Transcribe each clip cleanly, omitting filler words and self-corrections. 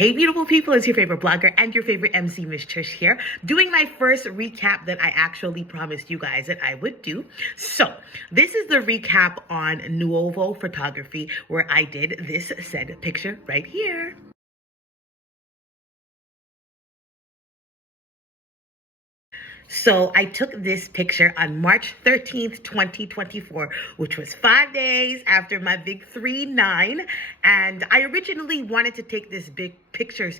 Hey beautiful people, it's your favorite blogger and your favorite MC, Miss Trish here, doing my first recap that I actually promised you guys that I would do. So this is the recap on Nuovo photography where I did this said picture right here. So I took this picture on March 13th, 2024, which was 5 days after my big 3-9. And I originally wanted to take this big picture,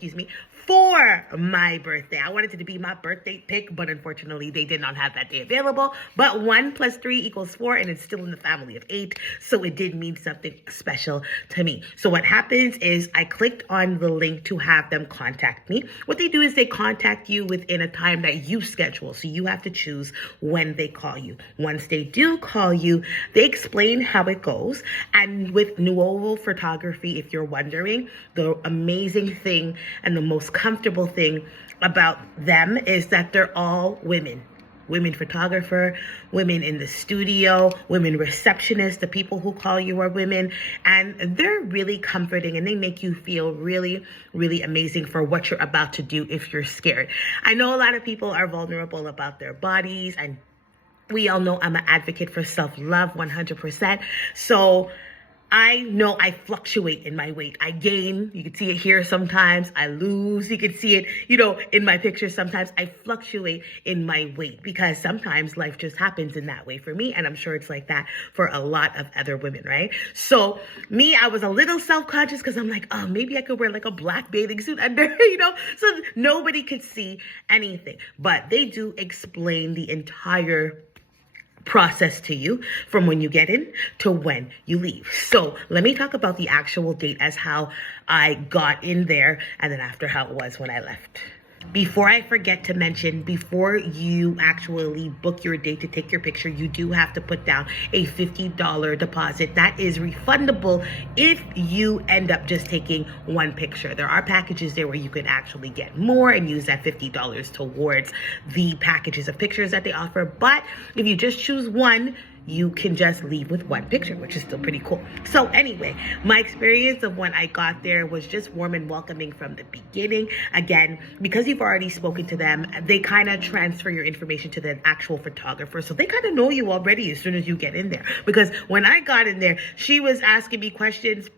for my birthday. I wanted it to be my birthday pic, but unfortunately they did not have that day available. But 1 + 3 = 4, and it's still in the family of 8. So it did mean something special to me. So what happens is I clicked on the link to have them contact me. What they do is they contact you within a time that you schedule. So you have to choose when they call you. Once they do call you, they explain how it goes. And with Nuovo photography, if you're wondering, the amazing thing and the most comfortable thing about them is that they're all women. Women photographer, women in the studio, women receptionists, the people who call you are women, and they're really comforting and they make you feel really, really amazing for what you're about to do if you're scared. I know a lot of people are vulnerable about their bodies, and we all know I'm an advocate for self-love 100%. So I know I fluctuate in my weight. I gain, you can see it here sometimes, I lose, you can see it, in my pictures sometimes. I fluctuate in my weight because sometimes life just happens in that way for me, and I'm sure it's like that for a lot of other women, right? So me, I was a little self-conscious because I'm like, oh, maybe I could wear like a black bathing suit under, so nobody could see anything. But they do explain the entire process to you from when you get in to when you leave. So let me talk about the actual date as how I got in there, and then after how it was when I left. Before I forget to mention, before you actually book your date to take your picture, you do have to put down a $50 deposit. That is refundable if you end up just taking one picture. There are packages there where you can actually get more and use that $50 towards the packages of pictures that they offer. But if you just choose one, you can just leave with one picture, which is still pretty cool. So anyway, my experience of when I got there was just warm and welcoming from the beginning. Again, because you've already spoken to them, they kind of transfer your information to the actual photographer. So they kind of know you already as soon as you get in there. Because when I got in there, she was asking me questions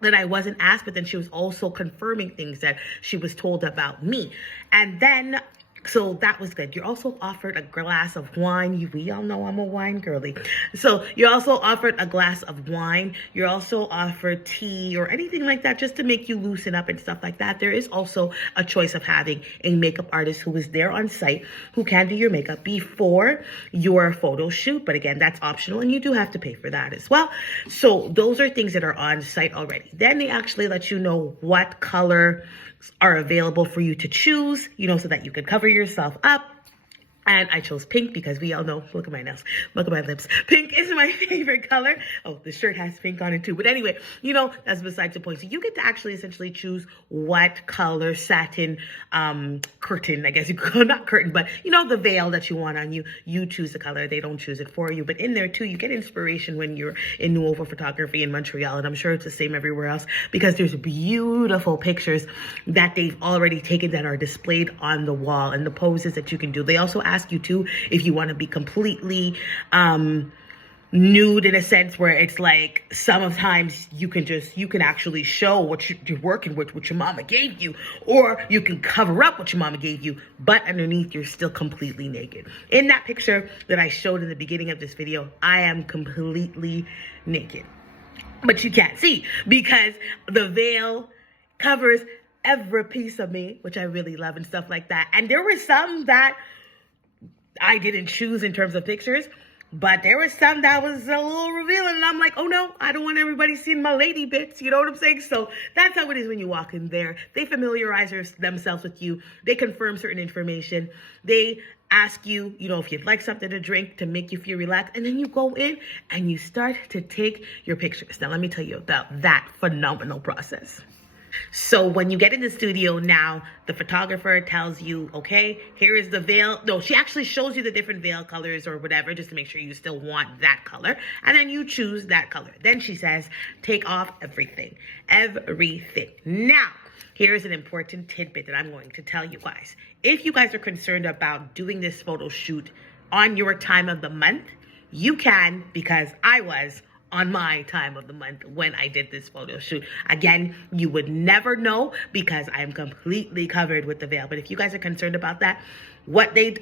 that I wasn't asked, but then she was also confirming things that she was told about me. And then so that was good. You're also offered a glass of wine. We all know I'm a wine girly. So you're also offered a glass of wine. You're also offered tea or anything like that just to make you loosen up and stuff like that. There is also a choice of having a makeup artist who is there on site who can do your makeup before your photo shoot. But again, that's optional and you do have to pay for that as well. So those are things that are on site already. Then they actually let you know what color are available for you to choose, so that you can cover yourself up. And I chose pink because we all know, look at my nails, look at my lips. Pink is my favorite color. Oh, the shirt has pink on it too. But anyway, that's besides the point. So you get to actually essentially choose what color satin curtain, I guess you could, not curtain, but the veil that you want on you. You choose the color. They don't choose it for you. But in there too, you get inspiration when you're in Nuovo photography in Montreal. And I'm sure it's the same everywhere else because there's beautiful pictures that they've already taken that are displayed on the wall and the poses that you can do. They also ask you too if you want to be completely nude in a sense where it's like sometimes you can actually show what you're working with, what your mama gave you, or you can cover up what your mama gave you, but underneath you're still completely naked. In that picture that I showed in the beginning of this video, I am completely naked, but you can't see because the veil covers every piece of me, which I really love and stuff like that. And there were some that I didn't choose in terms of pictures, but there was some that was a little revealing, and I'm like, oh no, I don't want everybody seeing my lady bits, you know what I'm saying? So that's how it is when you walk in there. They familiarize themselves with you. They confirm certain information. They ask you, if you'd like something to drink to make you feel relaxed, and then you go in and you start to take your pictures. Now, let me tell you about that phenomenal process. So when you get in the studio now, the photographer tells you, okay, here is the veil. No, she actually shows you the different veil colors or whatever, just to make sure you still want that color. And then you choose that color. Then she says, take off everything. Everything. Now, here's an important tidbit that I'm going to tell you guys. If you guys are concerned about doing this photo shoot on your time of the month, you can, because I was on my time of the month when I did this photo shoot. Again, you would never know because I'm completely covered with the veil. But if you guys are concerned about that,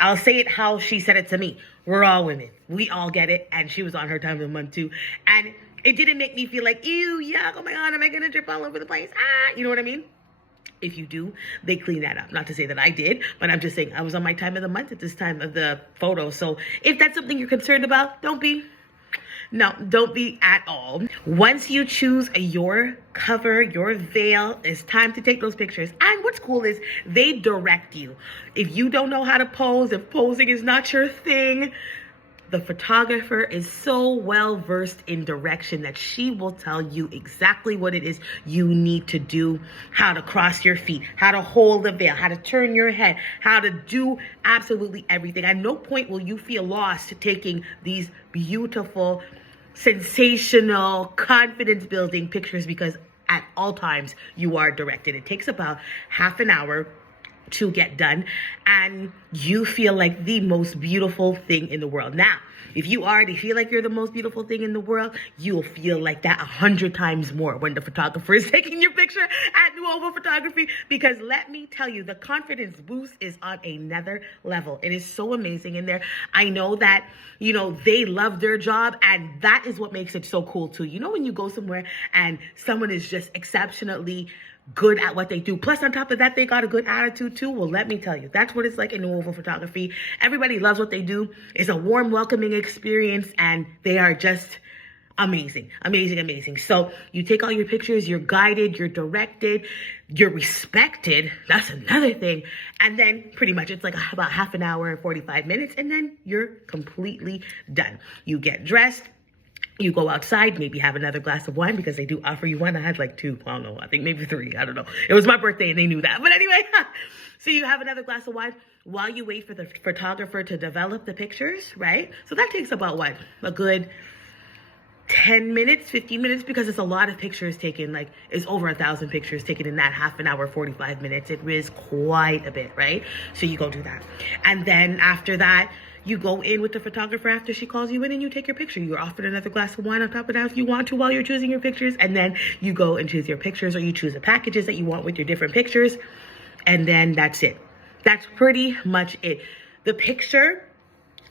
I'll say it how she said it to me. We're all women. We all get it. And she was on her time of the month too. And it didn't make me feel like, ew, yuck, oh my God, am I gonna drip all over the place? You know what I mean? If you do, they clean that up. Not to say that I did, but I'm just saying I was on my time of the month at this time of the photo. So if that's something you're concerned about, don't be at all. Once you choose your cover, your veil, it's time to take those pictures. And what's cool is they direct you. If you don't know how to pose, if posing is not your thing, the photographer is so well versed in direction that she will tell you exactly what it is you need to do, how to cross your feet, how to hold the veil, how to turn your head, how to do absolutely everything. At no point will you feel lost taking these beautiful, sensational, confidence-building pictures, because at all times you are directed. It takes about half an hour to get done, and you feel like the most beautiful thing in the world. Now, if you already feel like you're the most beautiful thing in the world, you'll feel like that 100 times more when the photographer is taking your picture at Nuovo Photography, because let me tell you, the confidence boost is on another level. It is so amazing in there. I know that, they love their job, and that is what makes it so cool too. When you go somewhere and someone is just exceptionally good at what they do, plus on top of that they got a good attitude too, well, let me tell you, that's what it's like in Nuovo Photography. Everybody loves what they do. It's a warm, welcoming experience, and they are just amazing. So you take all your pictures, you're guided, you're directed, you're respected. That's another thing. And then pretty much it's like about half an hour and 45 minutes, and then you're completely done. You get dressed, you go outside, maybe have another glass of wine, because they do offer you one. I had like 2, I don't know, I think maybe 3, I don't know. It was my birthday and they knew that. But anyway, so you have another glass of wine while you wait for the photographer to develop the pictures, right? So that takes about what? A good 10 minutes, 15 minutes, because it's a lot of pictures taken. Like, it's over 1,000 pictures taken in that half an hour, 45 minutes. It is quite a bit, right? So you go do that. And then after that, you go in with the photographer after she calls you in, and you take your picture. You're offered another glass of wine on top of that if you want to while you're choosing your pictures. And then you go and choose your pictures, or you choose the packages that you want with your different pictures. And then that's it. That's pretty much it. The picture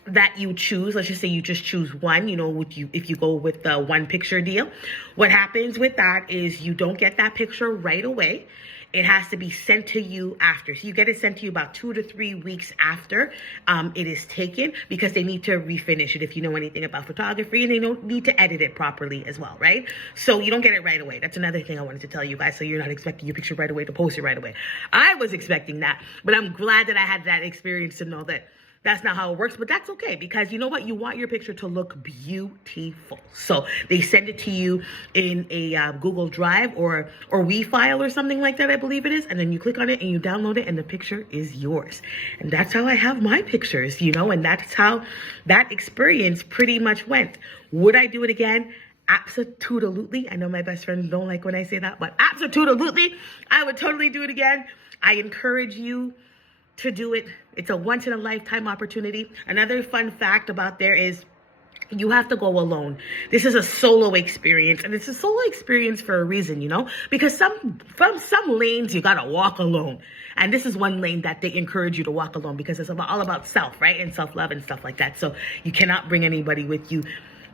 that you choose, let's just say you just choose one, if you go with the one picture deal, what happens with that is you don't get that picture right away. It has to be sent to you after. So you get it sent to you about 2 to 3 weeks after it is taken, because they need to refinish it if you know anything about photography, and they don't need to edit it properly as well, right? So you don't get it right away. That's another thing I wanted to tell you guys, so you're not expecting your picture right away to post it right away. I was expecting that, but I'm glad that I had that experience to know that that's not how it works, but that's okay, because you know what? You want your picture to look beautiful. So they send it to you in a Google Drive or We file or something like that, I believe it is. And then you click on it and you download it, and the picture is yours. And that's how I have my pictures, and that's how that experience pretty much went. Would I do it again? Absolutely. I know my best friends don't like when I say that, but absolutely, I would totally do it again. I encourage you to do it. It's a once in a lifetime opportunity. Another fun fact about there is you have to go alone. This is a solo experience, and it's a solo experience for a reason, because some lanes you gotta walk alone. And this is one lane that they encourage you to walk alone, because it's all about self, right? And self-love and stuff like that. So you cannot bring anybody with you.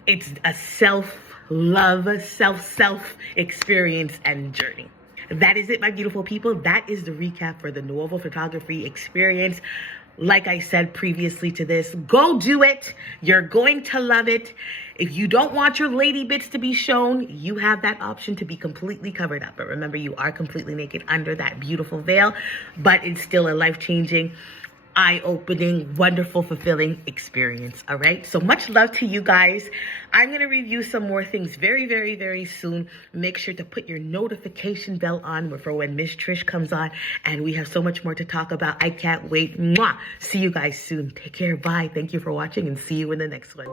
It's a self-love, self experience and journey. That is it, my beautiful people. That is the recap for the Nuovo Photography experience. Like I said previously to this, go do it. You're going to love it. If you don't want your lady bits to be shown, you have that option to be completely covered up. But remember, you are completely naked under that beautiful veil, but it's still a life-changing, eye-opening, wonderful, fulfilling experience. All right, so much love to you guys. I'm going to review some more things very, very, very soon. Make sure to put your notification bell on for when Miss Trish comes on, and we have so much more to talk about. I can't wait. Mwah! See you guys soon. Take care. Bye. Thank you for watching, and see you in the next one.